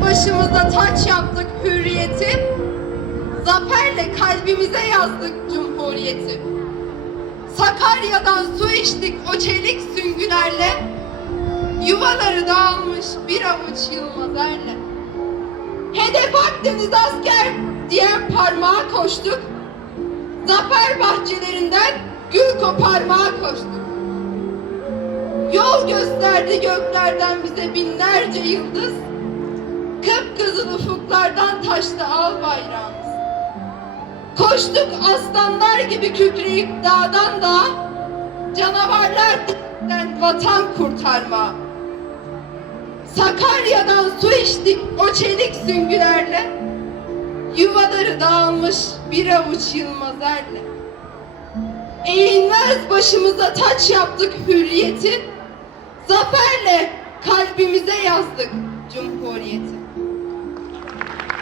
başımıza taç yaptık hürriyeti. Zaferle kalbimize yazdık cumhuriyeti. Sakarya'dan su içtik o çelik süngülerle. Yuvaları dağılmış bir avuç yılmaz erle. Hedef Akdeniz asker diyen parmağa koştuk. Zafer bahçelerinden gül koparmaya koştuk. Yol gösterdi göklerden bize binlerce yıldız. Ufuklardan taştı al bayrağımız. Koştuk aslanlar gibi kükreyip dağdan dağa, canavarlardan vatan kurtarma. Sakarya'dan su içtik o çelik süngülerle, yuvaları dağılmış bir avuç yılmaz erle. Eğilmez başımıza taç yaptık hürriyeti, zaferle kalbimize yazdık cumhuriyeti.